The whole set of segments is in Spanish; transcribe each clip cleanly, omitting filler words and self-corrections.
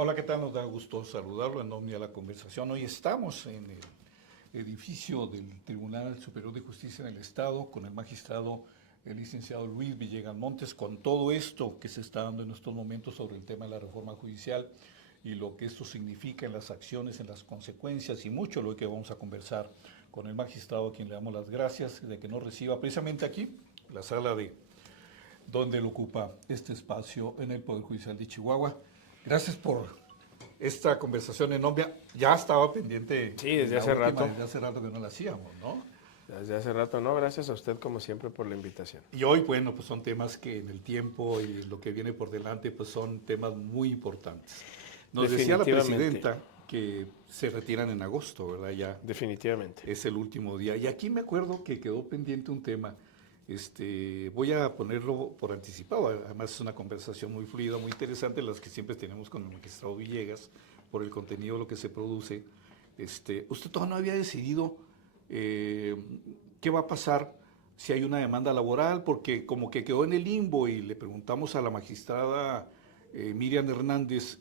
Hola, ¿qué tal? Nos da gusto saludarlo en nombre de la conversación. Hoy estamos en el edificio del Tribunal Superior de Justicia en el Estado con el magistrado, el licenciado Luis Villegas Montes, con todo esto que se está dando en estos momentos sobre el tema de la reforma judicial y lo que esto significa en las acciones, en las consecuencias y mucho lo que vamos a conversar con el magistrado, a quien le damos las gracias de que nos reciba precisamente aquí, la sala de donde él ocupa este espacio en el Poder Judicial de Chihuahua. Gracias por esta conversación en nombre. Ya estaba pendiente. Sí, desde hace rato. Desde hace rato que no la hacíamos, ¿no? Desde hace rato, no, gracias a usted como siempre por la invitación. Y hoy, bueno, pues son temas que en el tiempo y lo que viene por delante, pues son temas muy importantes. Nos decía la presidenta que se retiran en agosto, ¿verdad? Ya. Definitivamente. Es el último día. Y aquí me acuerdo que quedó pendiente un tema. Voy a ponerlo por anticipado, además es una conversación muy fluida, muy interesante, las que siempre tenemos con el magistrado Villegas, por el contenido de lo que se produce. Usted todavía no había decidido qué va a pasar si hay una demanda laboral, porque como que quedó en el limbo y le preguntamos a la magistrada Miriam Hernández,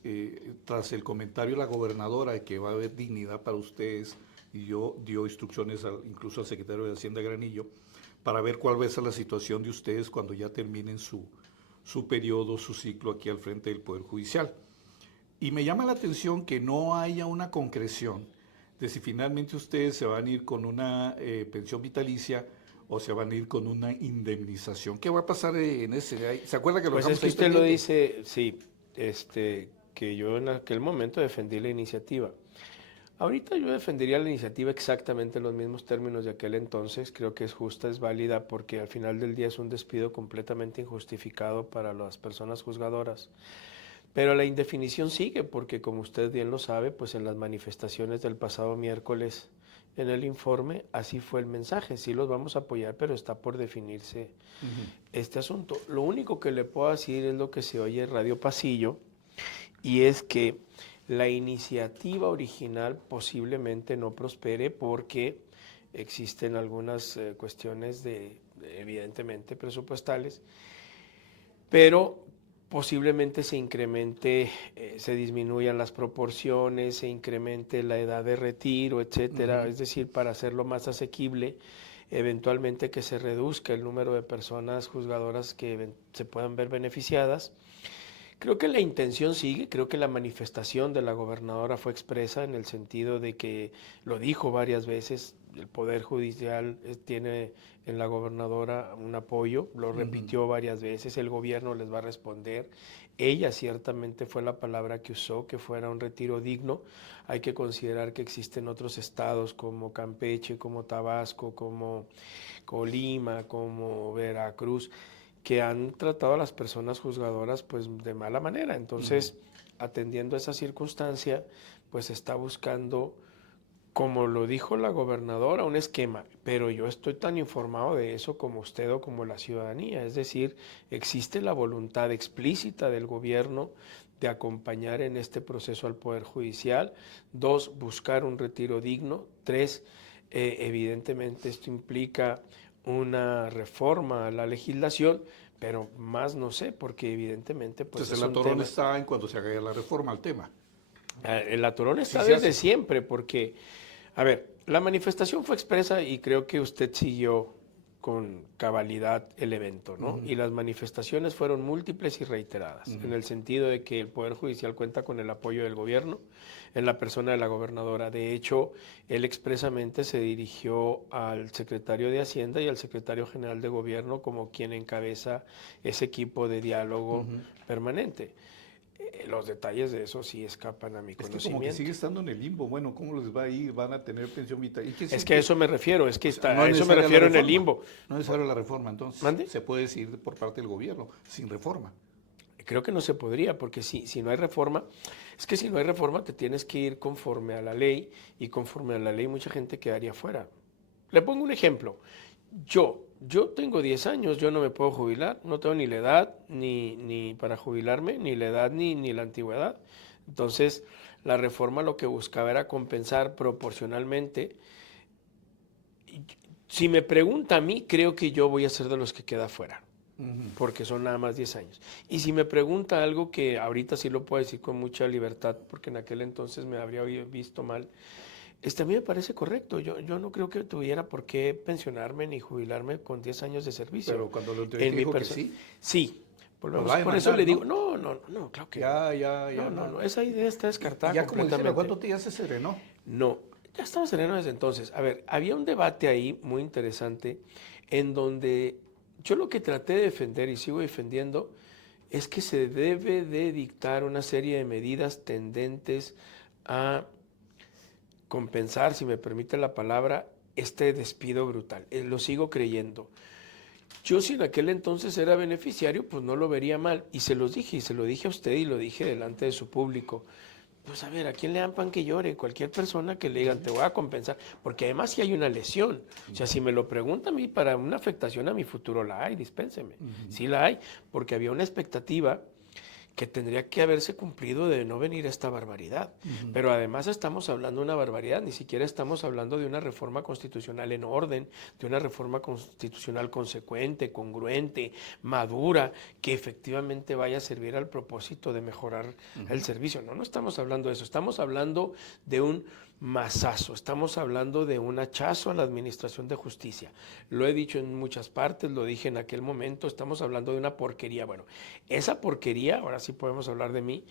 tras el comentario de la gobernadora de que va a haber dignidad para ustedes, y yo dio instrucciones incluso al secretario de Hacienda Granillo, para ver cuál va a ser la situación de ustedes cuando ya terminen su periodo, su ciclo aquí al frente del Poder Judicial. Y me llama la atención que no haya una concreción de si finalmente ustedes se van a ir con una pensión vitalicia o se van a ir con una indemnización. ¿Qué va a pasar en ese? ¿Se acuerda que lo Pues dejamos es que ahí usted pendiente? lo dice, sí, que yo en aquel momento defendí la iniciativa. Ahorita yo defendería la iniciativa exactamente en los mismos términos de aquel entonces. Creo que es justa, es válida, porque al final del día es un despido completamente injustificado para las personas juzgadoras. Pero la indefinición sigue, porque como usted bien lo sabe, pues en las manifestaciones del pasado miércoles en el informe, así fue el mensaje. Sí los vamos a apoyar, pero está por definirse este asunto. Lo único que le puedo decir es lo que se oye en Radio Pasillo, y es que la iniciativa original posiblemente no prospere porque existen algunas cuestiones evidentemente presupuestales, pero posiblemente se incremente, se disminuyan las proporciones, se incremente la edad de retiro, etcétera. Es decir, para hacerlo más asequible, eventualmente que se reduzca el número de personas juzgadoras que se puedan ver beneficiadas. Creo que la intención sigue, creo que la manifestación de la gobernadora fue expresa en el sentido de que lo dijo varias veces, el Poder Judicial tiene en la gobernadora un apoyo, lo repitió varias veces, el gobierno les va a responder. Ella ciertamente fue la palabra que usó, que fuera un retiro digno. Hay que considerar que existen otros estados como Campeche, como Tabasco, como Colima, como Veracruz, que han tratado a las personas juzgadoras pues de mala manera. Entonces, atendiendo a esa circunstancia, pues está buscando, como lo dijo la gobernadora, un esquema, pero yo estoy tan informado de eso como usted o como la ciudadanía. Es decir, existe la voluntad explícita del gobierno de acompañar en este proceso al Poder Judicial. 2, buscar un retiro digno. 3, evidentemente esto implica una reforma a la legislación, pero más no sé, porque evidentemente pues Entonces es el un atorón tema. está en cuando se haga la reforma al tema. El atorón está Sí se desde hace. siempre, porque, a ver, la manifestación fue expresa y creo que usted siguió con cabalidad el evento, ¿no? Y las manifestaciones fueron múltiples y reiteradas, en el sentido de que el Poder Judicial cuenta con el apoyo del gobierno, en la persona de la gobernadora. De hecho, él expresamente se dirigió al secretario de Hacienda y al secretario general de Gobierno como quien encabeza ese equipo de diálogo permanente. Los detalles de eso sí escapan a mi Es que como que conocimiento. sigue estando en el limbo. Bueno, ¿cómo les va a ir? ¿Van a tener pensión vitalicia? Es que a eso me refiero, es que No a es eso me necesaria la refiero en el reforma. limbo. No es necesaria la reforma, entonces. ¿Mande? Se puede decidir por parte del gobierno, sin reforma. Creo que no se podría, porque si no hay reforma, es que si no hay reforma te tienes que ir conforme a la ley, y conforme a la ley mucha gente quedaría fuera. Le pongo un ejemplo. Yo tengo 10 años, yo no me puedo jubilar, no tengo ni la edad ni para jubilarme, ni la edad ni la antigüedad. Entonces, la reforma lo que buscaba era compensar proporcionalmente. Si me pregunta a mí, creo que yo voy a ser de los que queda fuera. porque son nada más 10 años. Y si me pregunta algo que ahorita sí lo puedo decir con mucha libertad, porque en aquel entonces me habría visto mal, a mí me parece correcto. Yo no creo que tuviera por qué pensionarme ni jubilarme con 10 años de servicio. Pero cuando lo entrevisté dijo que sí. Sí. Nos va a Por demandar, eso le digo, ¿no? no, claro que Ya. no, esa idea está descartada Ya como dice, completamente. ¿cuánto te ya se serenó? No, ya estaba sereno desde entonces. A ver, había un debate ahí muy interesante en donde yo lo que traté de defender y sigo defendiendo es que se debe de dictar una serie de medidas tendentes a compensar, si me permite la palabra, este despido brutal. Lo sigo creyendo. Yo si en aquel entonces era beneficiario, pues no lo vería mal. Y se los dije, y se lo dije a usted y lo dije delante de su público. Pues a ver, ¿a quién le dan pan que llore? Cualquier persona que le digan, te voy a compensar. Porque además si hay una lesión. O sea, si me lo pregunta a mí para una afectación a mi futuro, la hay, dispénseme. Sí la hay, porque había una expectativa que tendría que haberse cumplido de no venir a esta barbaridad. Pero además estamos hablando de una barbaridad, ni siquiera estamos hablando de una reforma constitucional en orden, de una reforma constitucional consecuente, congruente, madura, que efectivamente vaya a servir al propósito de mejorar el servicio. No estamos hablando de eso, estamos hablando de un mazazo, estamos hablando de un hachazo a la administración de justicia. Lo he dicho en muchas partes, lo dije en aquel momento, estamos hablando de una porquería. Bueno, esa porquería, ahora sí podemos hablar de mí,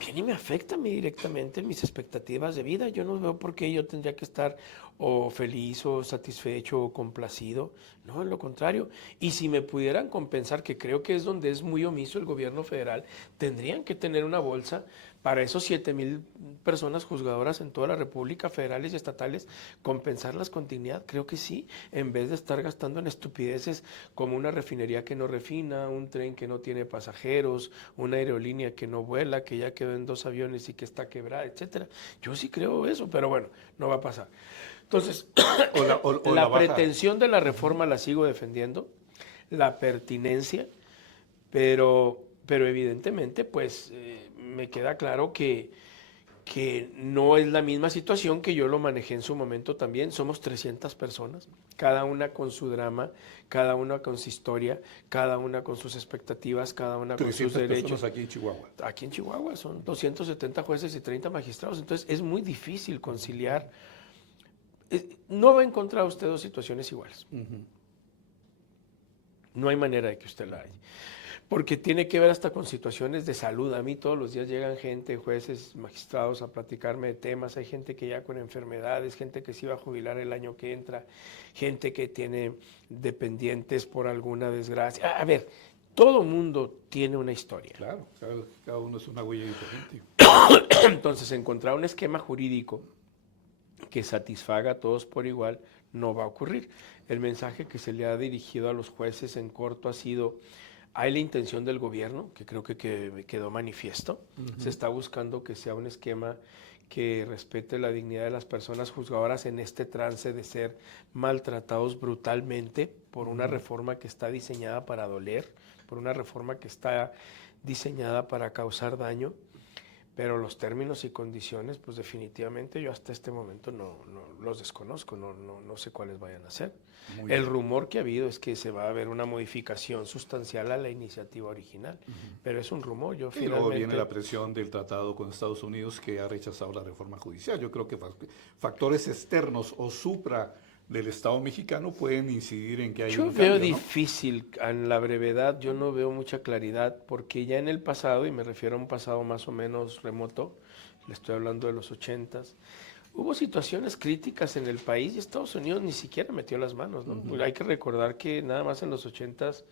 viene y me afecta a mí directamente en mis expectativas de vida. Yo no veo por qué yo tendría que estar o feliz o satisfecho o complacido. No, en lo contrario. Y si me pudieran compensar, que creo que es donde es muy omiso el gobierno federal, tendrían que tener una bolsa para esos 7,000 personas juzgadoras en toda la República, federales y estatales, compensarlas con dignidad. Creo que sí, en vez de estar gastando en estupideces como una refinería que no refina, un tren que no tiene pasajeros, una aerolínea que no vuela, que ya quedó en 2 aviones y que está quebrada, etcétera. Yo sí creo eso, pero bueno, no va a pasar. Entonces, la pretensión de la reforma la sigo defendiendo, la pertinencia, pero evidentemente, pues me queda claro que no es la misma situación que yo lo manejé en su momento también. Somos 300 personas, cada una con su drama, cada una con su historia, cada una con sus expectativas, cada una con sus derechos. Aquí en Chihuahua. Aquí en Chihuahua son 270 jueces y 30 magistrados, entonces es muy difícil conciliar. No va a encontrar usted 2 situaciones iguales. No hay manera de que usted la haya. Porque tiene que ver hasta con situaciones de salud. A mí todos los días llegan gente, jueces, magistrados a platicarme de temas. Hay gente que ya con enfermedades, gente que se iba a jubilar el año que entra, gente que tiene dependientes por alguna desgracia. A ver, todo mundo tiene una historia. Claro, cada uno es una huella diferente. Entonces, encontrar un esquema jurídico que satisfaga a todos por igual no va a ocurrir. El mensaje que se le ha dirigido a los jueces en corto ha sido: hay la intención del gobierno, que creo que quedó manifiesto. Se está buscando que sea un esquema que respete la dignidad de las personas juzgadoras en este trance de ser maltratados brutalmente por una reforma que está diseñada para doler, por una reforma que está diseñada para causar daño. Pero los términos y condiciones, pues definitivamente yo hasta este momento no los desconozco, no sé cuáles vayan a ser. El rumor que ha habido es que se va a ver una modificación sustancial a la iniciativa original, pero es un rumor. Yo finalmente... Luego viene la presión del tratado con Estados Unidos, que ha rechazado la reforma judicial. Yo creo que factores externos o supra del Estado mexicano pueden incidir en que haya un cambio, Yo veo difícil, en la brevedad, yo no veo mucha claridad, porque ya en el pasado, y me refiero a un pasado más o menos remoto, le estoy hablando de los 80s, hubo situaciones críticas en el país y Estados Unidos ni siquiera metió las manos, ¿no? Hay que recordar que nada más en los 80s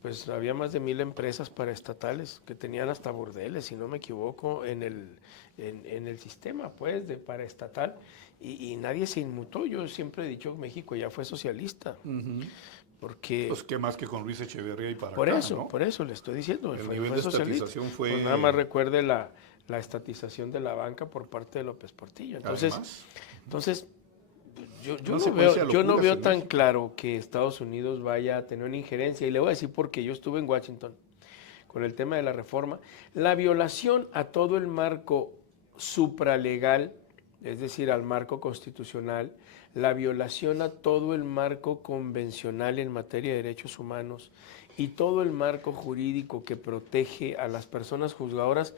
pues había más de 1,000 empresas paraestatales que tenían hasta burdeles, si no me equivoco, en el sistema pues de paraestatal. Y nadie se inmutó. Yo siempre he dicho que México ya fue socialista. Porque... Pues qué más que con Luis Echeverría y para por acá, eso, ¿no? Por eso le estoy diciendo. El nivel de estatización fue... Pues nada más recuerde la estatización de la banca por parte de López Portillo. Entonces yo no veo tan claro que Estados Unidos vaya a tener una injerencia. Y le voy a decir porque yo estuve en Washington con el tema de la reforma. La violación a todo el marco supralegal es decir, al marco constitucional, la violación a todo el marco convencional en materia de derechos humanos y todo el marco jurídico que protege a las personas juzgadoras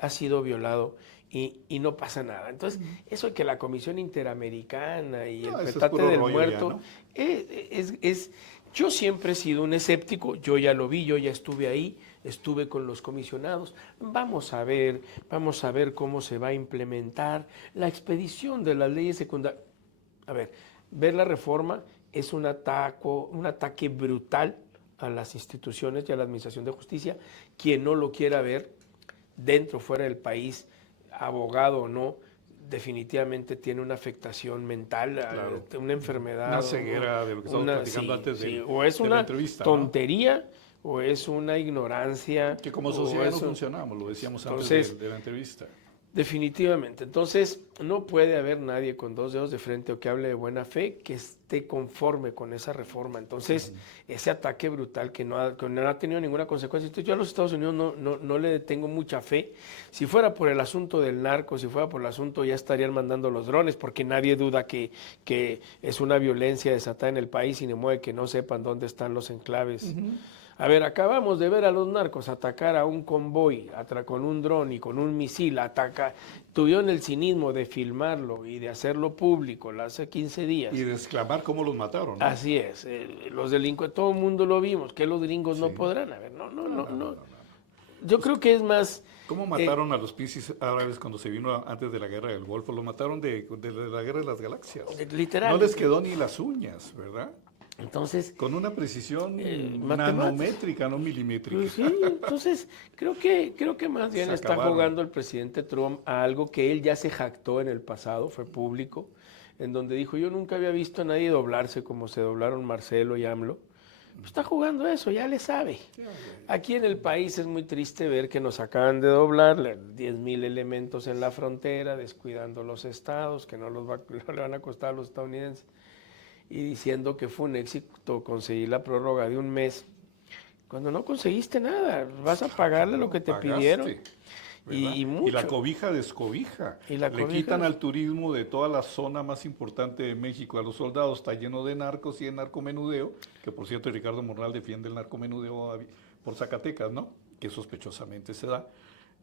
ha sido violado y no pasa nada. Entonces, eso de que la Comisión Interamericana y el No, eso es petate puro del rollo muerto, ya, ¿no? yo siempre he sido un escéptico, yo ya lo vi, yo ya estuve ahí, estuve con los comisionados, vamos a ver cómo se va a implementar la expedición de las leyes secundarias. A ver la reforma es un ataque brutal a las instituciones y a la administración de justicia. Quien no lo quiera ver, dentro o fuera del país, abogado o no, definitivamente tiene una afectación mental, Claro. una enfermedad. Una ceguera de lo que estamos platicando antes o es de la una entrevista, ¿no? tontería, o es una ignorancia. Que como sociedad no funcionamos, lo decíamos antes de la entrevista. Definitivamente. Entonces, no puede haber nadie con dos dedos de frente o que hable de buena fe que esté conforme con esa reforma. Entonces, ese ataque brutal que no ha tenido ninguna consecuencia. Entonces, yo a los Estados Unidos no le tengo mucha fe. Si fuera por el asunto del narco, si fuera por el asunto, ya estarían mandando los drones, porque nadie duda que es una violencia desatada en el país y ni modo de que no sepan dónde están los enclaves. A ver, acabamos de ver a los narcos atacar a un convoy con un dron y con un misil, tuvieron el cinismo de filmarlo y de hacerlo público hace 15 días. Y de exclamar cómo los mataron, ¿no? Así es, los delincuentes, todo el mundo lo vimos, que los gringos no podrán. A ver, no. Yo creo que es más... ¿Cómo mataron a los pisis árabes cuando se vino antes de la guerra del Golfo? Lo mataron de la guerra de las galaxias. Literal. No les quedó ni las uñas, ¿verdad? Entonces, con una precisión nanométrica, no milimétrica. Pues sí, entonces creo que más bien está jugando el presidente Trump a algo que él ya se jactó en el pasado, fue público, en donde dijo, yo nunca había visto a nadie doblarse como se doblaron Marcelo y AMLO. Pues está jugando eso, ya le sabe. Aquí en el país es muy triste ver que nos acaban de doblar 10,000 elementos en la frontera, descuidando los estados, que no le van a costar a los estadounidenses, y diciendo que fue un éxito conseguir la prórroga de un mes, cuando no conseguiste nada, vas a pagarle lo que te pidieron. Y mucho. Y la cobija descobija. Le quitan al turismo de toda la zona más importante de México a los soldados, está lleno de narcos y de narcomenudeo, que por cierto Ricardo Monreal defiende el narcomenudeo por Zacatecas, ¿no? Que sospechosamente se da.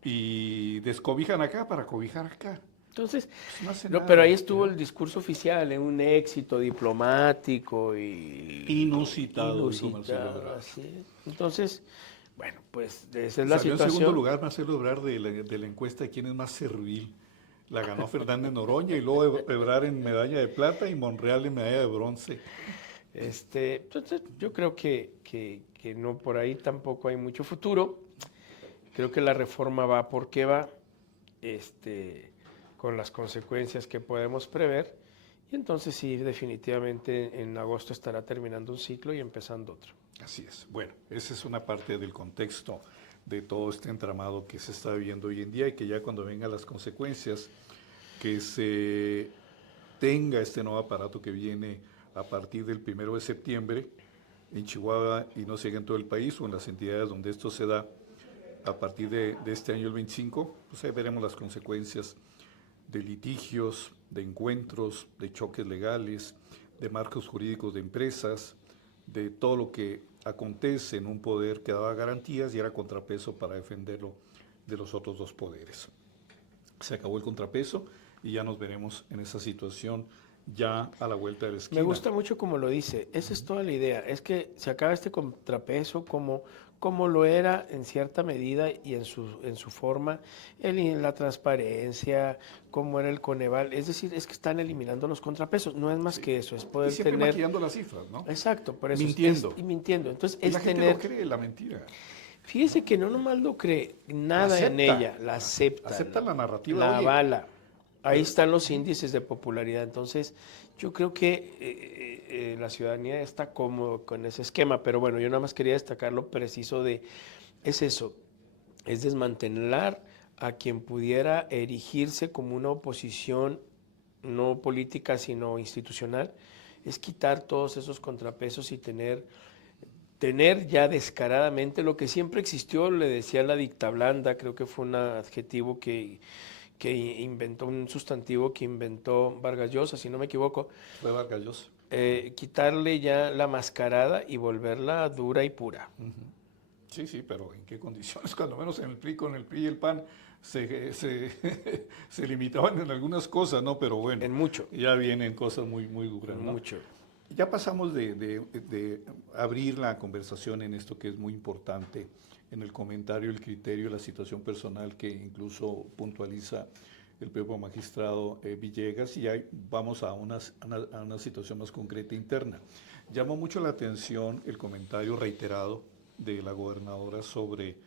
Y descobijan acá para cobijar acá. Entonces, pues no hace nada, pero ahí estuvo el discurso oficial, un éxito diplomático y inusitado. Así es. Entonces, bueno, pues esa es la situación. En segundo lugar, Marcelo Ebrard, de la encuesta de quién es más servil. La ganó Fernández Noroña y luego Ebrard en medalla de plata y Monreal en medalla de bronce. Entonces, yo creo que no, por ahí tampoco hay mucho futuro. Creo que la reforma va porque va. Con las consecuencias que podemos prever, y entonces sí, definitivamente en agosto estará terminando un ciclo y empezando otro. Así es. Bueno, esa es una parte del contexto de todo este entramado que se está viviendo hoy en día y que ya cuando vengan las consecuencias, que se tenga este nuevo aparato que viene a partir del 1 de septiembre en Chihuahua y no siga en todo el país o en las entidades donde esto se da a partir de este año el 25, pues ahí veremos las consecuencias de litigios, de encuentros, de choques legales, de marcos jurídicos de empresas, de todo lo que acontece en un poder que daba garantías y era contrapeso para defenderlo de los otros dos poderes. Se acabó el contrapeso y ya nos veremos en esa situación ya a la vuelta de la esquina. Me gusta mucho como lo dice, esa es toda la idea, es que se acaba este contrapeso como lo era en cierta medida y en su forma, la transparencia, como era el Coneval, es decir, es que están eliminando los contrapesos, no es más que eso, es poder y siempre tener... maquillando las cifras, ¿no? Exacto, por eso mintiendo. Mintiendo, entonces y es la gente tener... no cree la mentira. Fíjese que no nomás lo cree, nada en ella, la acepta. Acepta la narrativa. La avala. Ahí están los índices de popularidad. Entonces, yo creo que la ciudadanía está cómodo con ese esquema, pero bueno, yo nada más quería destacar lo preciso es eso, es desmantelar a quien pudiera erigirse como una oposición no política, sino institucional, es quitar todos esos contrapesos y tener ya descaradamente lo que siempre existió, le decía la dicta blanda, creo que fue un adjetivo que que inventó un sustantivo que inventó Vargas Llosa, si no me equivoco. Fue Vargas Llosa. Quitarle ya la mascarada y volverla dura y pura. Sí, sí, pero ¿en qué condiciones? Cuando menos en el PRI, con el PRI y el PAN se limitaban en algunas cosas, ¿no? Pero bueno, En mucho. ya vienen cosas muy, muy duras, ¿no? Mucho. Ya pasamos de abrir la conversación en esto que es muy importante, en el comentario, el criterio, la situación personal que incluso puntualiza el propio magistrado Villegas, y ahí vamos a una situación más concreta interna. Llamó mucho la atención el comentario reiterado de la gobernadora sobre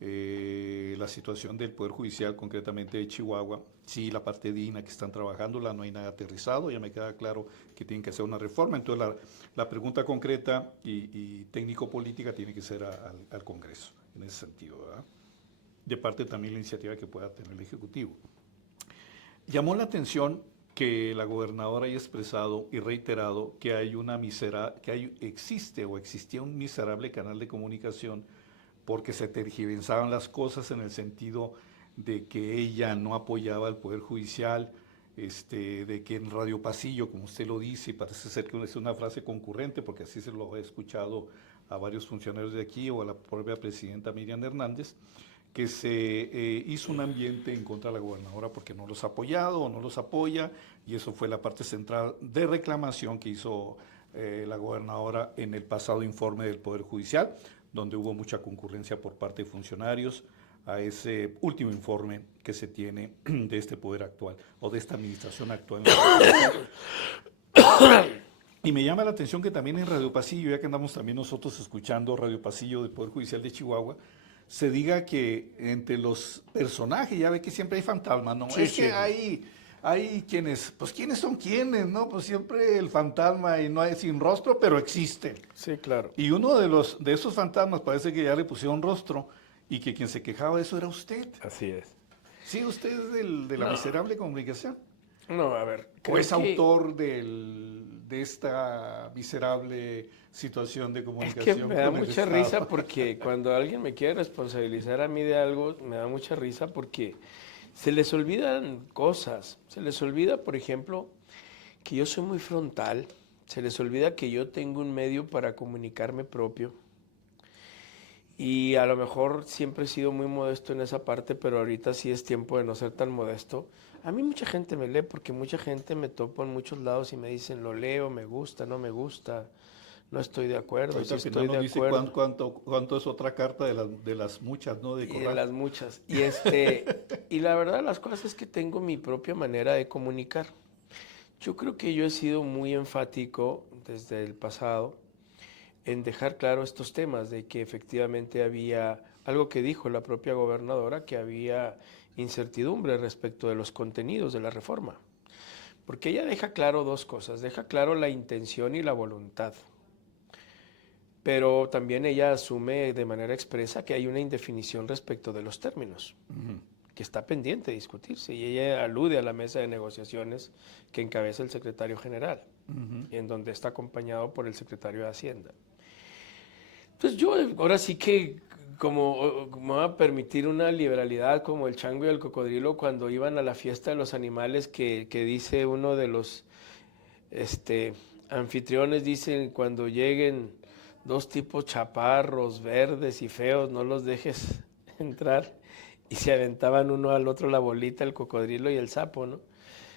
la situación del Poder Judicial, concretamente de Chihuahua. Sí, la parte digna que están trabajándola, no hay nada aterrizado, ya me queda claro que tienen que hacer una reforma. Entonces la pregunta concreta y técnico-política tiene que ser al Congreso, en ese sentido, ¿verdad? De parte también la iniciativa que pueda tener el Ejecutivo. Llamó la atención que la gobernadora haya expresado y reiterado que existe o existía un miserable canal de comunicación porque se tergiversaban las cosas en el sentido de que ella no apoyaba al Poder Judicial, de que en Radio Pasillo, como usted lo dice, y parece ser que es una frase concurrente, porque así se lo he escuchado a varios funcionarios de aquí o a la propia presidenta Miriam Hernández, que se hizo un ambiente en contra de la gobernadora porque no los ha apoyado o no los apoya, y eso fue la parte central de reclamación que hizo la gobernadora en el pasado informe del Poder Judicial, donde hubo mucha concurrencia por parte de funcionarios a ese último informe que se tiene de este poder actual o de esta administración actual. Y me llama la atención que también en Radio Pasillo, ya que andamos también nosotros escuchando Radio Pasillo del Poder Judicial de Chihuahua, se diga que entre los personajes, ya ve que siempre hay fantasmas, ¿no? Sí, es sí. que hay quienes, pues ¿quiénes son quiénes, no? Pues siempre el fantasma y no hay sin rostro, pero existe. Sí, claro. Y uno de esos fantasmas parece que ya le pusieron rostro y que quien se quejaba de eso era usted. Así es. Sí, usted es de la miserable comunicación. No, a ver. ¿O es autor de esta miserable situación de Es comunicación? que me da con el mucha Estado? risa porque cuando alguien me quiere responsabilizar a mí de algo, me da mucha risa porque se les olvidan cosas. Se les olvida, por ejemplo, que yo soy muy frontal. Se les olvida que yo tengo un medio para comunicarme propio. Y a lo mejor siempre he sido muy modesto en esa parte, pero ahorita sí es tiempo de no ser tan modesto. A mí mucha gente me lee porque mucha gente me topa en muchos lados y me dicen, lo leo, me gusta, no me gusta, no estoy de acuerdo, Ahorita sí al final estoy nos de dice acuerdo. cuánto es otra carta de las muchas, ¿no? De Y de Corral. las muchas. Y la verdad las cosas es que tengo mi propia manera de comunicar. Yo creo que yo he sido muy enfático desde el pasado en dejar claro estos temas de que efectivamente había algo que dijo la propia gobernadora, que había incertidumbre respecto de los contenidos de la reforma. Porque ella deja claro dos cosas, deja claro la intención y la voluntad, pero también ella asume de manera expresa que hay una indefinición respecto de los términos, que está pendiente de discutirse, y ella alude a la mesa de negociaciones que encabeza el secretario general, en donde está acompañado por el secretario de Hacienda. Pues yo ahora sí que como me va a permitir una liberalidad como el chango y el cocodrilo cuando iban a la fiesta de los animales que dice uno de los anfitriones, dicen cuando lleguen dos tipos chaparros, verdes y feos, no los dejes entrar, y se aventaban uno al otro la bolita, el cocodrilo y el sapo, ¿no?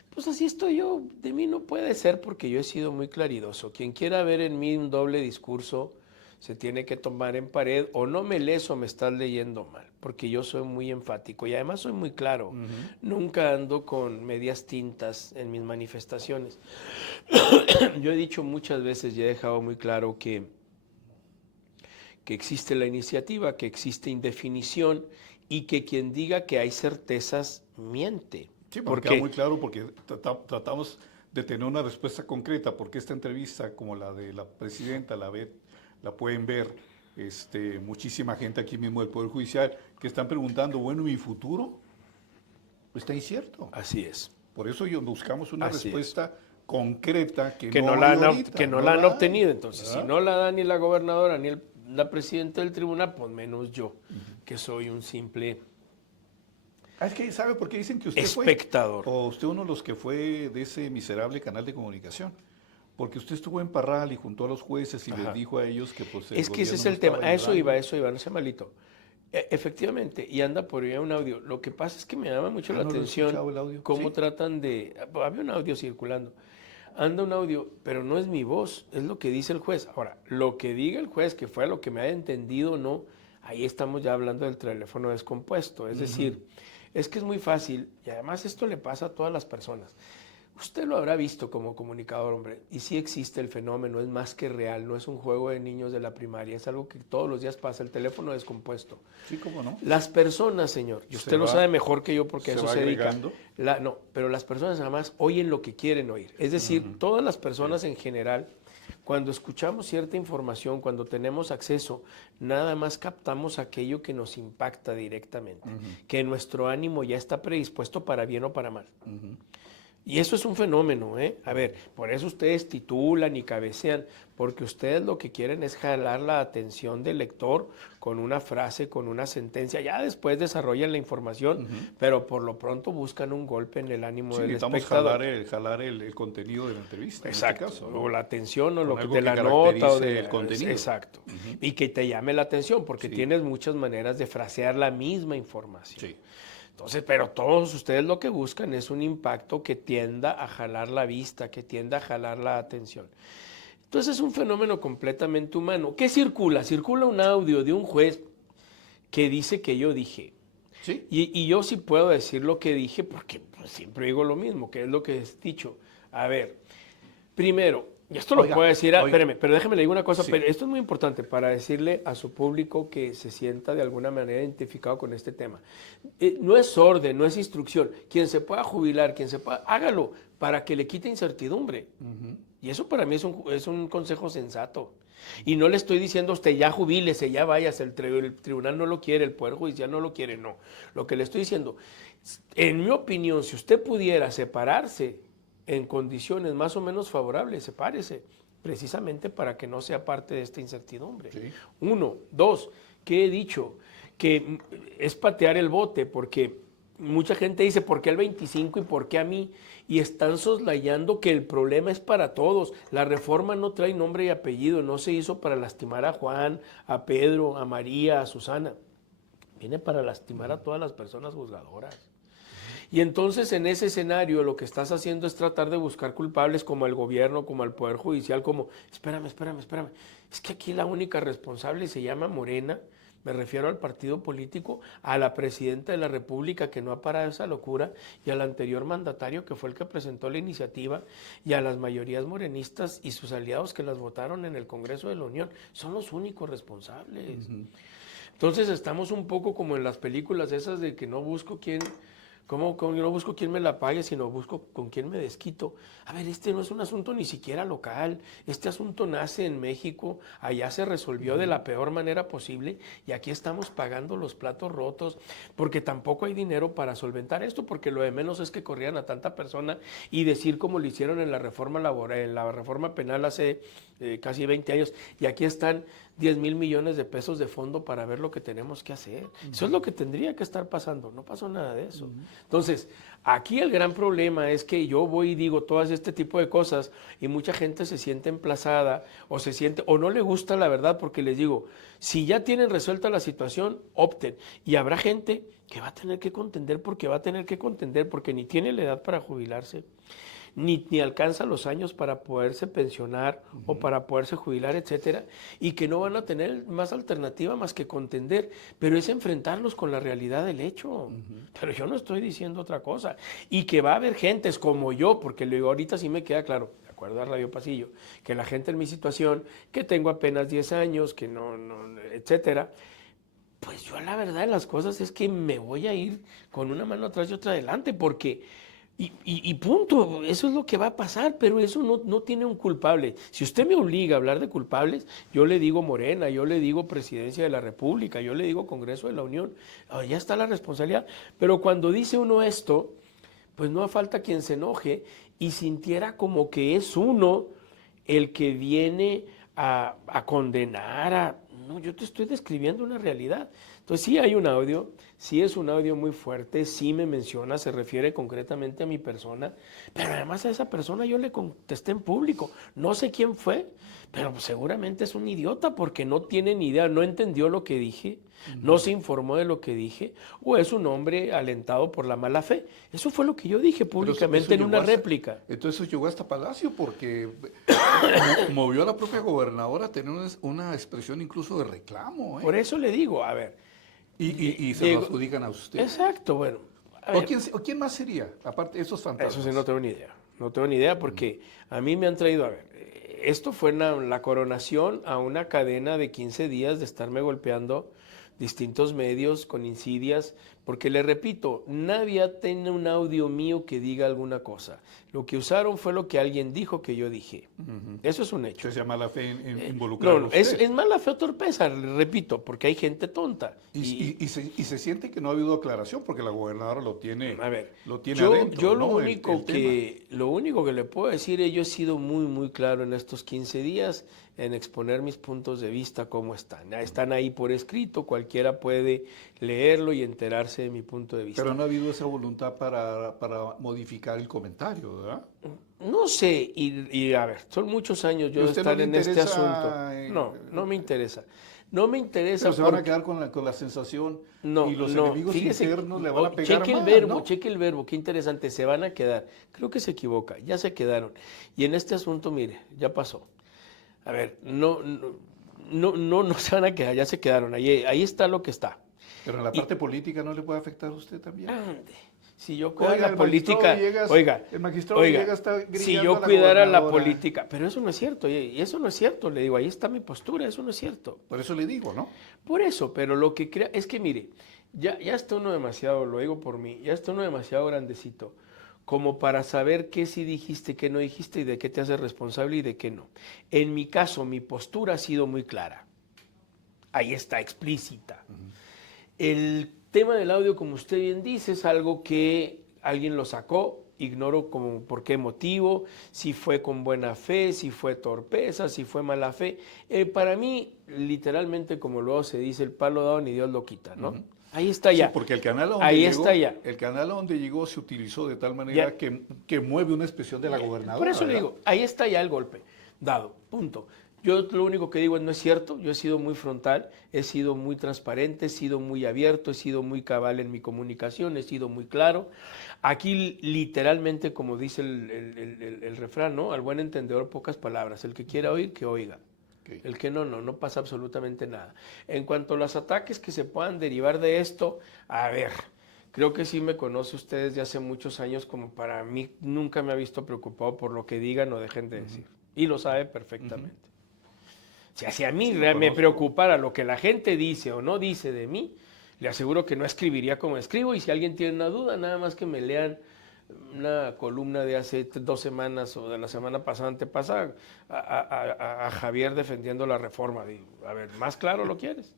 Pues así estoy yo, de mí no puede ser porque yo he sido muy claridoso. Quien quiera ver en mí un doble discurso se tiene que tomar en pared, o no me lees o me estás leyendo mal, porque yo soy muy enfático y además soy muy claro. Nunca ando con medias tintas en mis manifestaciones. Yo he dicho muchas veces y he dejado muy claro que existe la iniciativa, que existe indefinición y que quien diga que hay certezas miente. Sí, porque queda muy claro porque tratamos de tener una respuesta concreta, porque esta entrevista, como la de la presidenta, la pueden ver muchísima gente aquí mismo del Poder Judicial que están preguntando, bueno, ¿mi futuro? Está incierto. Así es. Por eso buscamos una Así respuesta concreta que no no la hay han, ahorita, que no no la han la obtenido. hay, Entonces, ¿verdad? si no la da ni la gobernadora ni la presidenta del tribunal, pues menos yo, que soy un simple Es que, ¿sabe por qué dicen que usted espectador. fue? O usted uno de los que fue de ese miserable canal de comunicación. Porque usted estuvo en Parral y juntó a los jueces y les dijo a ellos que pues Es que ese es el tema, a eso iba, no sea malito. Efectivamente, y anda por ahí un audio. Lo que pasa es que me llama mucho la atención cómo tratan de... Había un audio circulando. Anda un audio, pero no es mi voz, es lo que dice el juez. Ahora, lo que diga el juez, que fue lo que me haya entendido o no, ahí estamos ya hablando del teléfono descompuesto. Es decir, es que es muy fácil, y además esto le pasa a todas las personas. Usted lo habrá visto como comunicador, hombre, y sí existe el fenómeno, es más que real, no es un juego de niños de la primaria, es algo que todos los días pasa, el teléfono descompuesto. Sí, cómo no. Las personas, señor, y usted lo sabe mejor que yo porque a eso se dedica. No, pero las personas nada más oyen lo que quieren oír. Es decir, todas las personas en general, cuando escuchamos cierta información, cuando tenemos acceso, nada más captamos aquello que nos impacta directamente, que nuestro ánimo ya está predispuesto para bien o para mal. Y eso es un fenómeno, ¿eh? A ver, por eso ustedes titulan y cabecean, porque ustedes lo que quieren es jalar la atención del lector con una frase, con una sentencia. Ya después desarrollan la información, pero por lo pronto buscan un golpe en el ánimo del espectador. Jalar el contenido de la entrevista. Exacto, en este caso, ¿no? O la atención o lo que de la nota o del contenido. Exacto. Y que te llame la atención, porque tienes muchas maneras de frasear la misma información. Sí. Entonces, pero todos ustedes lo que buscan es un impacto que tienda a jalar la vista, que tienda a jalar la atención. Entonces es un fenómeno completamente humano. ¿Qué circula? Circula un audio de un juez que dice que yo dije. ¿Sí? Y yo sí puedo decir lo que dije porque pues, siempre digo lo mismo, que es lo que he dicho. A ver, primero, y esto lo puedo decir, espérame, pero déjeme le digo una cosa, pero esto es muy importante para decirle a su público que se sienta de alguna manera identificado con este tema. No es orden, no es instrucción. Quien se pueda jubilar, quien se pueda, hágalo para que le quite incertidumbre. Y eso para mí es un consejo sensato. Y no le estoy diciendo a usted ya jubílese, ya váyase, el tribunal no lo quiere, el Poder Judicial no lo quiere, no. Lo que le estoy diciendo, en mi opinión, si usted pudiera separarse en condiciones más o menos favorables, sepárese, precisamente para que no sea parte de esta incertidumbre. Sí. 1, 2, ¿qué he dicho? Que es patear el bote, porque mucha gente dice, ¿por qué el 25 y por qué a mí? Y están soslayando que el problema es para todos. La reforma no trae nombre y apellido, no se hizo para lastimar a Juan, a Pedro, a María, a Susana. Viene para lastimar a todas las personas juzgadoras. Y entonces en ese escenario lo que estás haciendo es tratar de buscar culpables como al gobierno, como al Poder Judicial, como, espérame, es que aquí la única responsable se llama Morena, me refiero al partido político, a la presidenta de la República que no ha parado esa locura y al anterior mandatario que fue el que presentó la iniciativa y a las mayorías morenistas y sus aliados que las votaron en el Congreso de la Unión. Son los únicos responsables. Entonces estamos un poco como en las películas esas de que no busco quién... ¿Cómo no busco quién me la pague, sino busco con quién me desquito? A ver, este no es un asunto ni siquiera local. Este asunto nace en México, allá se resolvió de la peor manera posible y aquí estamos pagando los platos rotos porque tampoco hay dinero para solventar esto, porque lo de menos es que corrieran a tanta persona y decir como lo hicieron en la reforma laboral, en la reforma penal hace casi 20 años, y aquí están 10,000 millones de pesos de fondo para ver lo que tenemos que hacer. Eso es lo que tendría que estar pasando, no pasó nada de eso. Entonces, aquí el gran problema es que yo voy y digo todas este tipo de cosas y mucha gente se siente emplazada o no le gusta la verdad porque les digo, si ya tienen resuelta la situación, opten. Y habrá gente que va a tener que contender porque ni tiene la edad para jubilarse, ni alcanza los años para poderse pensionar o para poderse jubilar, etcétera, y que no van a tener más alternativa más que contender, pero es enfrentarlos con la realidad del hecho. Pero yo no estoy diciendo otra cosa. Y que va a haber gentes como yo, porque luego ahorita sí me queda claro, de acuerdo a Radio Pasillo, que la gente en mi situación, que tengo apenas 10 años, que no, etcétera, pues yo la verdad de las cosas es que me voy a ir con una mano atrás y otra adelante, porque... Y punto, eso es lo que va a pasar, pero eso no tiene un culpable. Si usted me obliga a hablar de culpables, yo le digo Morena, yo le digo Presidencia de la República, yo le digo Congreso de la Unión, ya está la responsabilidad. Pero cuando dice uno esto, pues no falta quien se enoje y sintiera como que es uno el que viene a condenar a... no, yo te estoy describiendo una realidad. Entonces sí hay un audio, sí es un audio muy fuerte, sí me menciona, se refiere concretamente a mi persona, pero además a esa persona yo le contesté en público. No sé quién fue, pero pues seguramente es un idiota porque no tiene ni idea, no entendió lo que dije, no se informó de lo que dije, o es un hombre alentado por la mala fe. Eso fue lo que yo dije Pero públicamente en una réplica. Entonces eso llegó hasta Palacio porque movió a la propia gobernadora a tener una expresión incluso de reclamo, ¿eh? Por eso le digo, a ver. Y se lo adjudican a usted. Exacto, bueno. ¿O quién más sería, aparte de esos fantasmas? Eso sí no tengo ni idea. No tengo ni idea porque a mí me han traído, a ver, esto fue la coronación a una cadena de 15 días de estarme golpeando distintos medios con insidias, porque le repito, nadie tiene un audio mío que diga alguna cosa. Lo que usaron fue lo que alguien dijo que yo dije. Eso es un hecho. Se llama la fe involucrada. No, es mala fe o torpeza, le repito, porque hay gente tonta. Y se siente que no ha habido aclaración porque la gobernadora lo tiene, a ver, adentro. Yo ¿no? lo único que le puedo decir es yo he sido muy, muy claro en estos 15 días en exponer mis puntos de vista como están. Están ahí por escrito, cualquiera puede leerlo y enterarse de mi punto de vista. Pero no ha habido esa voluntad para modificar el comentario, ¿verdad? No sé, y a ver, son muchos años yo de estar en este asunto. No me interesa. No me interesa. Pero se van a quedar con la sensación y los enemigos internos le van a pegar cheque más, el verbo, ¿no? cheque el verbo, qué interesante, se van a quedar. Creo que se equivoca, ya se quedaron. Y en este asunto, mire, ya pasó. A ver, no se van a quedar, ya se quedaron, ahí está lo que está. Pero en la parte política no le puede afectar a usted también. Si yo cuidara la política, el magistrado Villegas está grillando si yo cuidara la política, pero eso no es cierto, y eso no es cierto, le digo, ahí está mi postura, eso no es cierto. Por eso le digo, ¿no? Por eso, pero lo que crea, es que mire, ya está uno demasiado, lo digo por mí, ya está uno demasiado grandecito, como para saber qué sí dijiste, qué no dijiste y de qué te haces responsable y de qué no. En mi caso, mi postura ha sido muy clara, ahí está, explícita. El tema del audio, como usted bien dice, es algo que alguien lo sacó, ignoro como por qué motivo, si fue con buena fe, si fue torpeza, si fue mala fe. Para mí, literalmente, como luego se dice, el palo dado ni Dios lo quita, ¿no? Ahí está ya. Sí, porque el canal a donde llegó se utilizó de tal manera que mueve una expresión de la gobernadora. Por eso ¿verdad? le digo, ahí está ya el golpe dado, punto. Yo lo único que digo es no es cierto, yo he sido muy frontal, he sido muy transparente, he sido muy abierto, he sido muy cabal en mi comunicación, he sido muy claro. Aquí literalmente, como dice el refrán, ¿no? Al buen entendedor pocas palabras, el que quiera oír, que oiga. Okay. El que no pasa absolutamente nada. En cuanto a los ataques que se puedan derivar de esto, a ver, creo que sí me conoce usted desde hace muchos años como para mí nunca me ha visto preocupado por lo que digan o dejen de decir. Y lo sabe perfectamente. Si a mí me preocupara lo que la gente dice o no dice de mí, le aseguro que no escribiría como escribo, y si alguien tiene una duda, nada más que me lean una columna de hace 2 semanas o de la semana pasada, antepasada, a Javier defendiendo la reforma. Digo, a ver, ¿más claro lo quieres?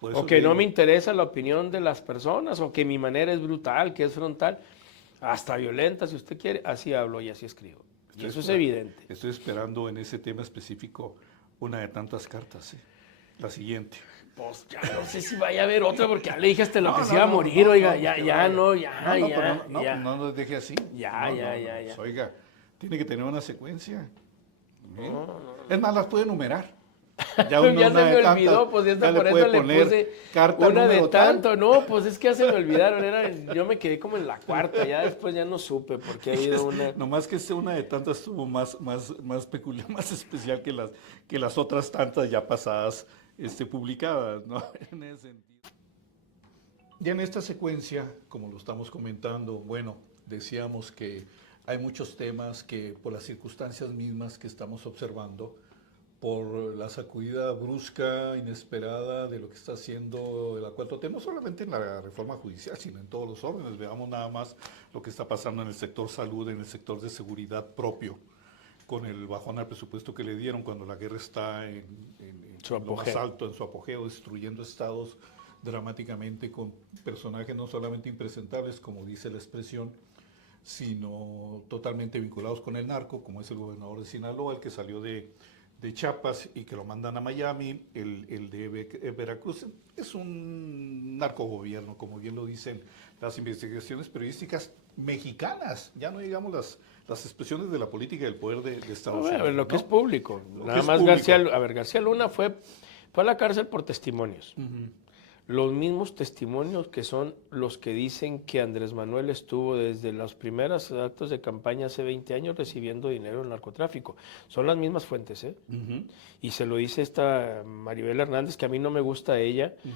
O que no me interesa la opinión de las personas, o que mi manera es brutal, que es frontal, hasta violenta, si usted quiere, así hablo y así escribo. Y eso es evidente. Estoy esperando en ese tema específico una de tantas cartas, la siguiente. Pues ya no sé si vaya a haber otra, porque ya le dije hasta lo que se iba a morir, oiga, No nos deje así. Ya. Oiga, tiene que tener una secuencia. Es más, las puede enumerar. Ya se me olvidó, pues ya por eso le puse una de tanto. No, pues es que ya se me olvidaron, yo me quedé como en la cuarta, ya después ya no supe porque ha habido una. Nomás que una de tantas estuvo más peculiar, más especial que las otras tantas ya pasadas publicadas, ¿no? En ese sentido. Ya en esta secuencia, como lo estamos comentando, bueno, decíamos que hay muchos temas que por las circunstancias mismas que estamos observando, por la sacudida brusca, inesperada de lo que está haciendo el A4T, no solamente en la reforma judicial, sino en todos los órdenes. Veamos nada más lo que está pasando en el sector salud, en el sector de seguridad propio, con el bajón al presupuesto que le dieron cuando la guerra está en lo más alto, en su apogeo, destruyendo estados dramáticamente, con personajes no solamente impresentables, como dice la expresión, sino totalmente vinculados con el narco, como es el gobernador de Sinaloa, el que salió de de Chiapas y que lo mandan a Miami, el de Veracruz, es un narcogobierno, como bien lo dicen las investigaciones periodísticas mexicanas, ya no digamos las expresiones de la política y del poder de Estados A ver, Unidos. lo que es público. Lo Nada que es más público. García Luna fue a la cárcel por testimonios. Ujú. Los mismos testimonios que son los que dicen que Andrés Manuel estuvo desde los primeros actos de campaña hace 20 años recibiendo dinero del narcotráfico. Son las mismas fuentes, ¿eh? Ujú. Y se lo dice esta Maribel Hernández, que a mí no me gusta ella, Ujú.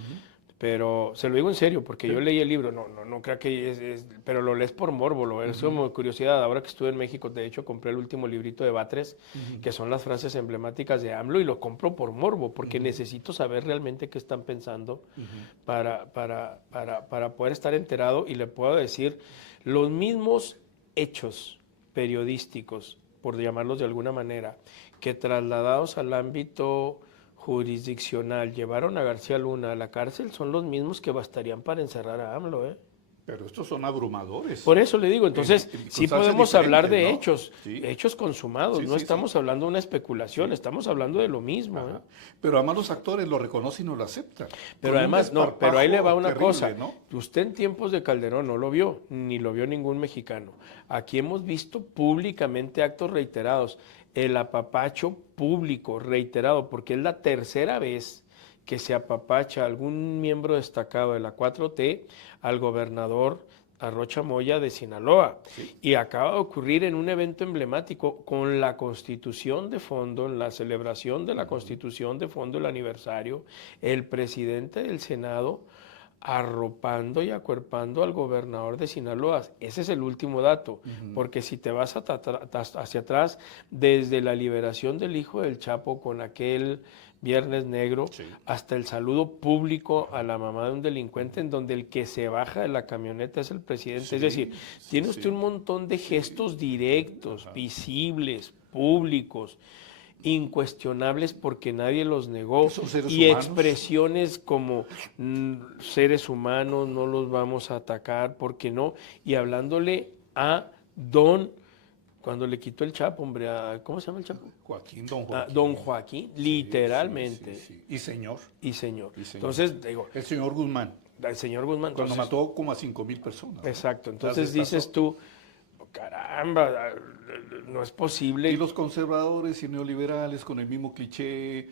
pero se lo digo en serio, porque yo Sí. leí el libro, no creo que pero lo lees por morbo, es como curiosidad. Ahora que estuve en México, de hecho, compré el último librito de Batres, Ujú. que son las frases emblemáticas de AMLO, y lo compro por morbo, porque Ujú. necesito saber realmente qué están pensando Ujú. para poder estar enterado, y le puedo decir los mismos hechos periodísticos, por llamarlos de alguna manera, que trasladados al ámbito jurisdiccional llevaron a García Luna a la cárcel, son los mismos que bastarían para encerrar a AMLO, ¿eh? Pero estos son abrumadores, Por eso le digo, entonces, en sí circunstancias podemos hablar diferentes, de ¿no? Sí, hechos consumados, sí, no sí, sí, estamos hablando de una especulación, sí. estamos hablando de lo mismo, ¿eh? Ajá. Pero además los actores lo reconocen y no lo aceptan. Pero Con un además, no, pero ahí le va desparpajo una terrible, cosa. ¿no? Usted en tiempos de Calderón no lo vio, ni lo vio ningún mexicano. Aquí hemos visto públicamente actos reiterados, el apapacho público reiterado, porque es la tercera vez que se apapacha algún miembro destacado de la 4T al gobernador Arrocha Moya de Sinaloa. Sí. Y acaba de ocurrir en un evento emblemático con la Constitución de fondo, en la celebración de la Constitución de fondo, el aniversario, el presidente del Senado arropando y acuerpando al gobernador de Sinaloa. Ese es el último dato, porque si te vas hacia atrás, desde la liberación del hijo del Chapo con aquel Viernes Negro, Sí. hasta el saludo público a la mamá de un delincuente, en donde el que se baja de la camioneta es el presidente. Sí, Es decir, sí, tiene sí. usted un montón de gestos directos, Ajá. visibles, públicos, incuestionables porque nadie los negó, Son seres y humanos. expresiones como seres humanos, no los vamos a atacar, porque no, y hablándole a don, cuando le quitó el Chapo, hombre, ¿cómo se llama el Chapo? Joaquín, don A Joaquín. don Joaquín, Sí, literalmente, sí, sí, sí. Y señor. y señor. Y señor. Entonces, digo, El señor Guzmán, el señor Guzmán, cuando entonces, mató como a 5,000 personas. ¿no? exacto, Las entonces destazó. dices tú, caramba, no es posible. Y los conservadores y neoliberales con el mismo cliché,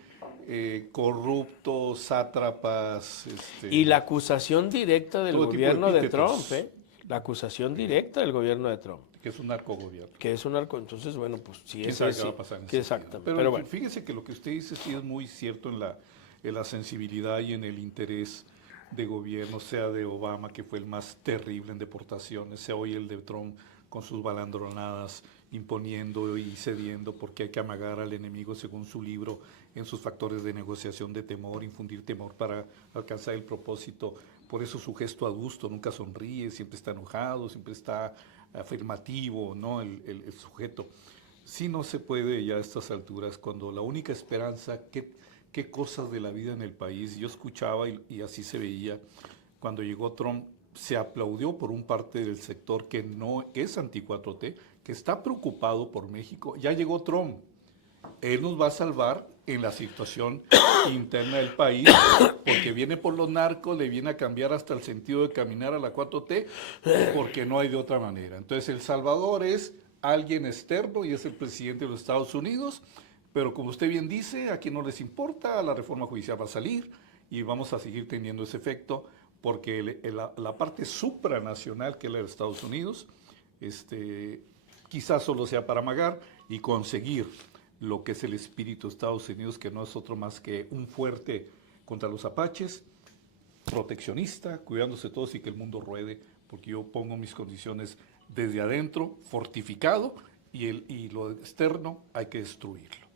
corruptos, sátrapas. Y la acusación directa del todo tipo de gobierno de epítetos. Trump, la acusación directa del gobierno de Trump, Que es un narcogobierno. que es un narco. Entonces, bueno, pues sí, ¿Quién es sabe qué ese. va a pasar en Que ese sentido? exactamente. Pero, Pero bueno, fíjese que lo que usted dice sí es muy cierto en la sensibilidad y en el interés de gobierno, sea de Obama, que fue el más terrible en deportaciones, sea hoy el de Trump con sus balandronadas, imponiendo y cediendo, porque hay que amagar al enemigo, según su libro, en sus factores de negociación de temor, infundir temor para alcanzar el propósito. Por eso su gesto adusto, nunca sonríe, siempre está enojado, siempre está afirmativo, ¿no? El sujeto. Sí, no se puede ya a estas alturas, cuando la única esperanza, qué cosas de la vida en el país. Yo escuchaba y así se veía cuando llegó Trump. Se aplaudió por un parte del sector que es anti-4T, que está preocupado por México. Ya llegó Trump. Él nos va a salvar en la situación interna del país, porque viene por los narcos, le viene a cambiar hasta el sentido de caminar a la 4T, porque no hay de otra manera. Entonces El Salvador es alguien externo y es el presidente de los Estados Unidos, pero como usted bien dice, aquí no les importa, la reforma judicial va a salir y vamos a seguir teniendo ese efecto, porque la parte supranacional, que es la de Estados Unidos, quizás solo sea para amagar y conseguir lo que es el espíritu de Estados Unidos, que no es otro más que un fuerte contra los apaches, proteccionista, cuidándose todos y que el mundo ruede, porque yo pongo mis condiciones desde adentro, fortificado, y lo externo hay que destruirlo.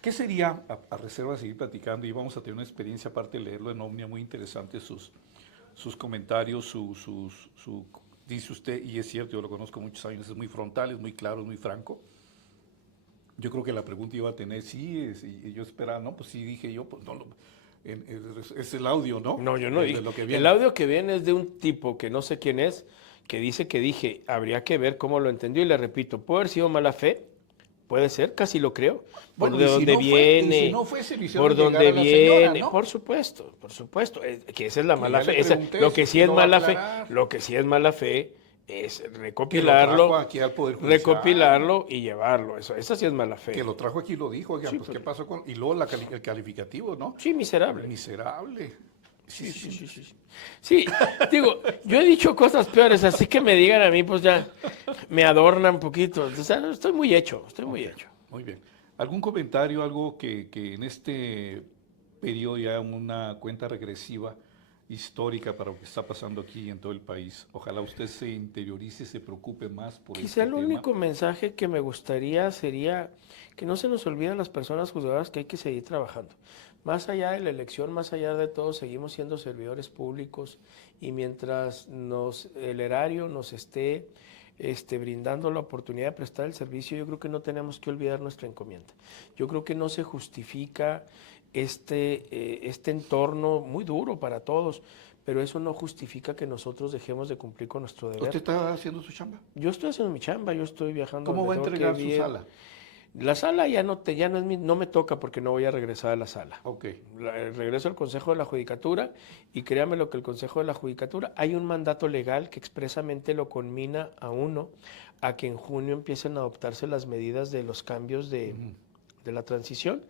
¿Qué sería, a reserva de seguir platicando, y vamos a tener una experiencia aparte de leerlo en Omnia, muy interesante, sus comentarios, dice usted, y es cierto, yo lo conozco muchos años, es muy frontal, es muy claro, es muy franco. Yo creo que la pregunta iba a tener, sí, y yo esperaba, no, pues sí, dije yo, pues no, es el audio, ¿no? no, yo no dije. El audio que viene es de un tipo que no sé quién es, que dice que dije, habría que ver cómo lo entendió, y le repito, puede haber sido mala fe, Puede ser, casi lo creo. Bueno, Por de y si dónde no viene, y si no fue, se le hicieron por llegar dónde a la señora, viene, ¿no? por supuesto, que esa es la Que mala ya le fe. pregunté Lo si que sí usted es lo va a mala fe, aclarar. lo que sí es mala fe es Que lo trajo recopilarlo, aquí al Poder Judicial. recopilarlo y llevarlo. Eso sí es mala fe. Que lo trajo aquí y lo dijo, oiga, Sí, pues pues, ¿qué pasó con...? Y luego el calificativo, ¿no? sí, miserable. Miserable. Sí, sí, sí, sí, sí. Sí, digo, yo he dicho cosas peores, así que me digan a mí, pues ya me adornan un poquito. O sea, estoy muy hecho, estoy muy Ok, hecho. muy bien. ¿Algún comentario, algo que en este periodo ya una cuenta regresiva histórica para lo que está pasando aquí en todo el país? Ojalá usted se interiorice, se preocupe más por Quizá este el tema. único mensaje que me gustaría sería que no se nos olviden las personas juzgadas que hay que seguir trabajando. Más allá de la elección, más allá de todo, seguimos siendo servidores públicos y mientras el erario nos esté brindando la oportunidad de prestar el servicio, yo creo que no tenemos que olvidar nuestra encomienda. Yo creo que no se justifica este entorno muy duro para todos, pero eso no justifica que nosotros dejemos de cumplir con nuestro ¿Usted deber. está haciendo su chamba? Yo estoy haciendo mi chamba, yo estoy viajando ¿Cómo donde va a tengo que entregar su ir. sala? La sala ya no es no me toca porque no voy a regresar a la sala. Ok. Regreso al Consejo de la Judicatura y créame lo que el Consejo de la Judicatura, hay un mandato legal que expresamente lo conmina a uno a que en junio empiecen a adoptarse las medidas de los cambios de la transición.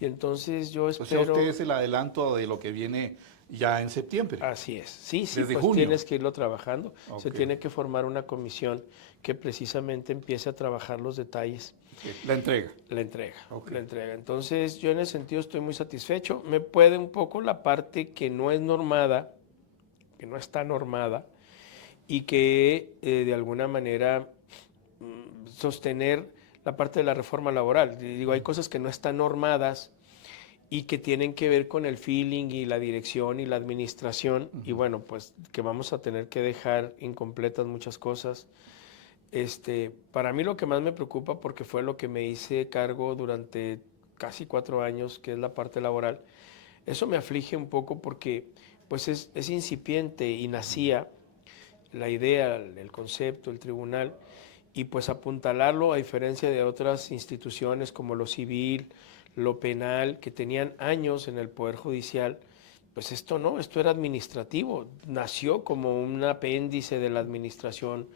Y entonces yo O sea, usted espero... es el adelanto de lo que viene ya en septiembre, Así es. Sí, sí, desde pues junio. tienes que irlo trabajando. Se Ok. tiene que formar una comisión que precisamente empiece a trabajar los detalles, La entrega. la entrega, Ok. la entrega. Entonces, yo en ese sentido estoy muy satisfecho. Me puede un poco la parte que no es normada, que no está normada, y que de alguna manera sostener la parte de la reforma laboral. Digo, hay cosas que no están normadas y que tienen que ver con el feeling y la dirección y la administración, y bueno, pues que vamos a tener que dejar incompletas muchas cosas. Para mí lo que más me preocupa, porque fue lo que me hice cargo durante casi 4 años, que es la parte laboral, eso me aflige un poco porque pues es incipiente y nacía la idea, el concepto, el tribunal, y pues apuntalarlo a diferencia de otras instituciones como lo civil, lo penal, que tenían años en el Poder Judicial, pues esto no, esto era administrativo, nació como un apéndice de la administración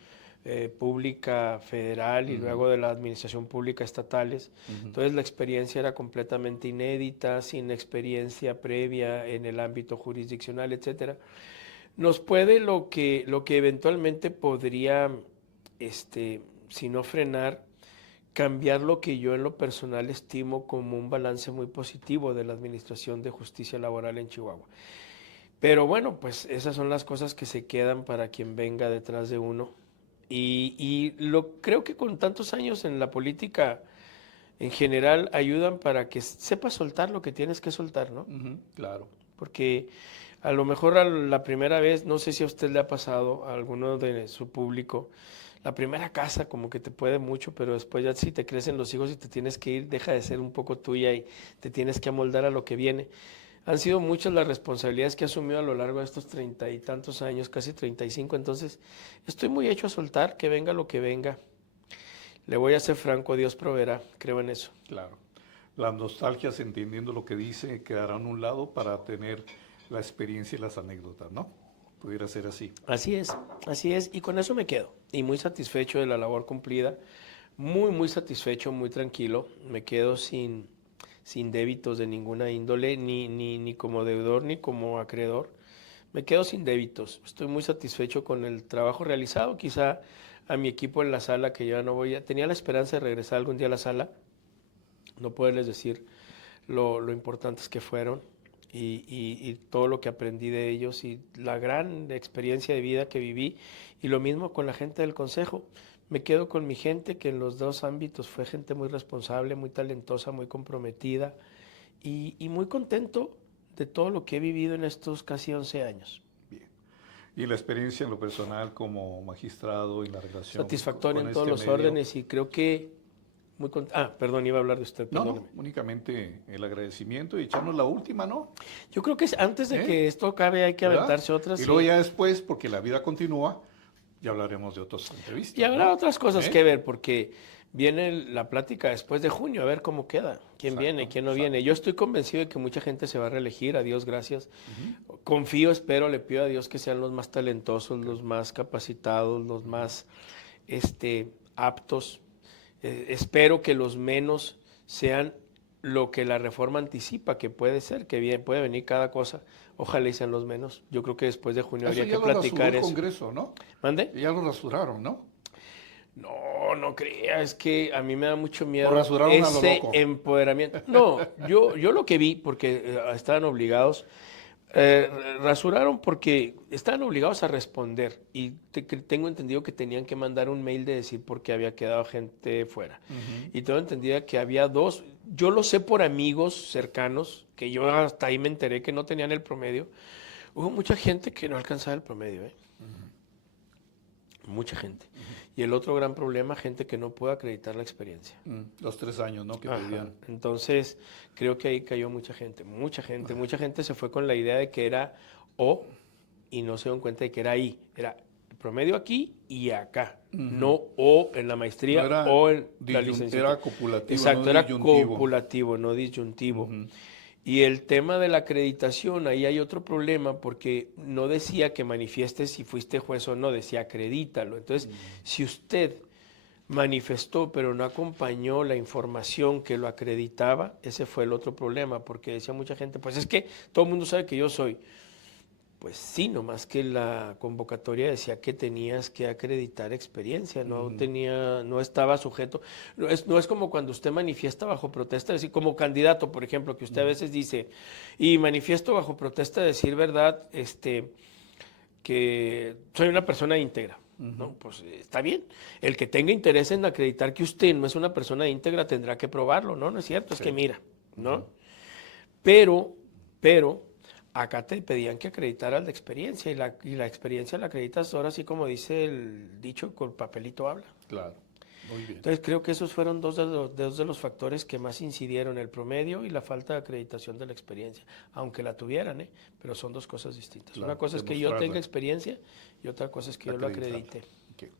pública federal y luego de la administración pública estatales. Entonces la experiencia era completamente inédita, sin experiencia previa en el ámbito jurisdiccional, etcétera. Nos puede lo que eventualmente podría, si no frenar, cambiar lo que yo en lo personal estimo como un balance muy positivo de la Administración de Justicia Laboral en Chihuahua. Pero bueno, pues esas son las cosas que se quedan para quien venga detrás de uno. Creo que con tantos años en la política en general ayudan para que sepas soltar lo que tienes que soltar, ¿no? Claro. Porque a lo mejor la primera vez, no sé si a usted le ha pasado, a alguno de su público, la primera casa como que te puede mucho, pero después ya si te crecen los hijos y te tienes que ir, deja de ser un poco tuya y te tienes que amoldar a lo que viene. Han sido muchas las responsabilidades que he asumido a lo largo de estos 30 y tantos años, casi 35, entonces estoy muy hecho a soltar, que venga lo que venga. Le voy a ser franco, Dios proveerá, creo en eso. Claro. Las nostalgias, entendiendo lo que dice, quedarán a un lado para tener la experiencia y las anécdotas, ¿no? Pudiera ser así. Así es, y con eso me quedo. Y muy satisfecho de la labor cumplida, muy satisfecho, muy tranquilo. Me quedo sin débitos de ninguna índole, ni como deudor ni como acreedor. Me quedo sin débitos. Estoy muy satisfecho con el trabajo realizado. Quizá a mi equipo en la sala, que ya no voy a... Tenía la esperanza de regresar algún día a la sala, no poderles decir lo importantes que fueron y todo lo que aprendí de ellos y la gran experiencia de vida que viví, y lo mismo con la gente del consejo. Me quedo con mi gente, que en los dos ámbitos fue gente muy responsable, muy talentosa, muy comprometida y muy contento de todo lo que he vivido en estos casi 11 años. Bien. Y la experiencia en lo personal como magistrado y la relación Satisfactorio con en todos este los medio. órdenes y creo que perdón, iba a hablar de usted, No, perdóneme. únicamente el agradecimiento y echarnos la última, ¿no? Yo creo que antes de ¿Eh? que esto acabe hay que ¿Verdad? aventarse otras. Y luego Sí. ya después, porque la vida continúa, Ya hablaremos de otras entrevistas. Y habrá ¿no? otras cosas que ver, porque viene la plática después de junio, a ver cómo queda, quién viene, quién no viene. Yo estoy convencido de que mucha gente se va a reelegir, a Dios gracias. Confío, espero, le pido a Dios que sean los más talentosos, los más capacitados, los más aptos. Espero que los menos sean lo que la reforma anticipa, que puede ser, que bien, puede venir cada cosa. Ojalá y sean los menos. Yo creo que después de junio habría que platicar eso. Eso ya lo rasuró el Congreso, ¿no? ¿Mande? Ya lo rasuraron, ¿no? No, no creas, es que a mí me da mucho miedo O rasuraron a lo ese loco. empoderamiento. No, yo lo que vi, porque estaban obligados, rasuraron porque estaban obligados a responder y tengo entendido que tenían que mandar un mail de decir por qué había quedado gente fuera. Y tengo entendido que había dos, yo lo sé por amigos cercanos, que yo hasta ahí me enteré que no tenían el promedio. Hubo mucha gente que no alcanzaba el promedio, mucha gente. Y el otro gran problema, gente que no puede acreditar la experiencia. Los 3 años, ¿no? Que pedían. Entonces, creo que ahí cayó mucha gente. Mucha gente se fue con la idea de que era o y no se dieron cuenta de que era I. Era el promedio aquí y acá. No o en la maestría No o en la licenciatura. Era copulativo, Exacto, no era disyuntivo. copulativo, no disyuntivo. Y el tema de la acreditación, ahí hay otro problema porque no decía que manifiestes si fuiste juez o no, decía acredítalo. Entonces, si usted manifestó pero no acompañó la información que lo acreditaba, ese fue el otro problema, porque decía mucha gente, pues es que todo el mundo sabe que yo soy. Pues sí, nomás que la convocatoria decía que tenías que acreditar experiencia, no estaba sujeto. No es como cuando usted manifiesta bajo protesta, decir, como candidato, por ejemplo, que usted a veces dice, y manifiesto bajo protesta de decir verdad, que soy una persona íntegra. No, pues está bien. El que tenga interés en acreditar que usted no es una persona íntegra tendrá que probarlo, ¿no? No es cierto, es que mira, ¿no? Pero acá te pedían que acreditaras la experiencia y la experiencia la acreditas ahora sí como dice el dicho, con papelito habla. Claro, muy bien. Entonces creo que esos fueron dos de los factores que más incidieron, el promedio y la falta de acreditación de la experiencia, aunque la tuvieran, pero son dos cosas distintas. Claro, una cosa es que yo tenga experiencia y otra cosa es que yo lo acredite. Okay.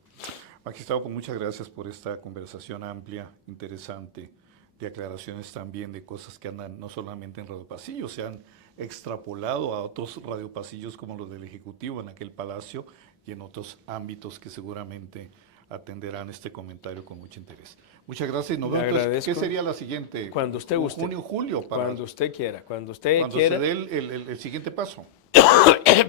Magistrado, pues muchas gracias por esta conversación amplia, interesante, de aclaraciones también de cosas que andan no solamente en Radio Pasillo, se han extrapolado a otros radiopasillos como los del Ejecutivo en aquel palacio y en otros ámbitos que seguramente atenderán este comentario con mucho interés. Muchas gracias. Nos vemos. Entonces, ¿qué sería la siguiente? Cuando usted guste. Junio, julio. Cuando usted quiera. Cuando se quiera. dé el siguiente paso.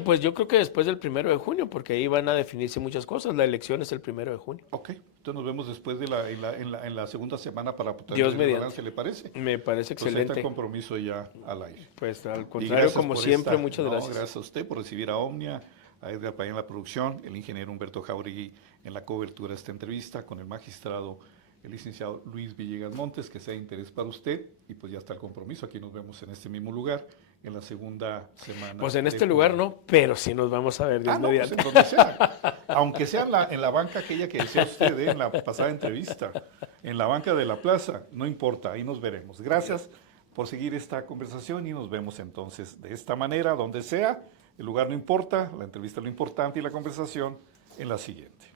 Pues yo creo que después del 1 de junio, porque ahí van a definirse muchas cosas. La elección es el 1 de junio. Ok. Entonces nos vemos después de en la segunda semana para Dios mediante. balance, ¿le parece? Me parece excelente. Pues está el compromiso ya al aire. Pues al contrario, como siempre, muchas gracias. Gracias a usted por recibir a Omnia, a Edgar Payán en la producción, el ingeniero Humberto Jauregui en la cobertura de esta entrevista con el magistrado, el licenciado Luis Villegas Montes, que sea de interés para usted, y pues ya está el compromiso. Aquí nos vemos en este mismo lugar en la segunda semana. Pues en este lugar no, pero sí nos vamos a ver Dios mediante. Pues en donde sea. Aunque sea en la banca aquella que decía usted en la pasada entrevista, en la banca de la plaza, no importa, ahí nos veremos. Gracias por seguir esta conversación y nos vemos entonces de esta manera, donde sea. El lugar no importa, la entrevista es lo importante y la conversación en la siguiente.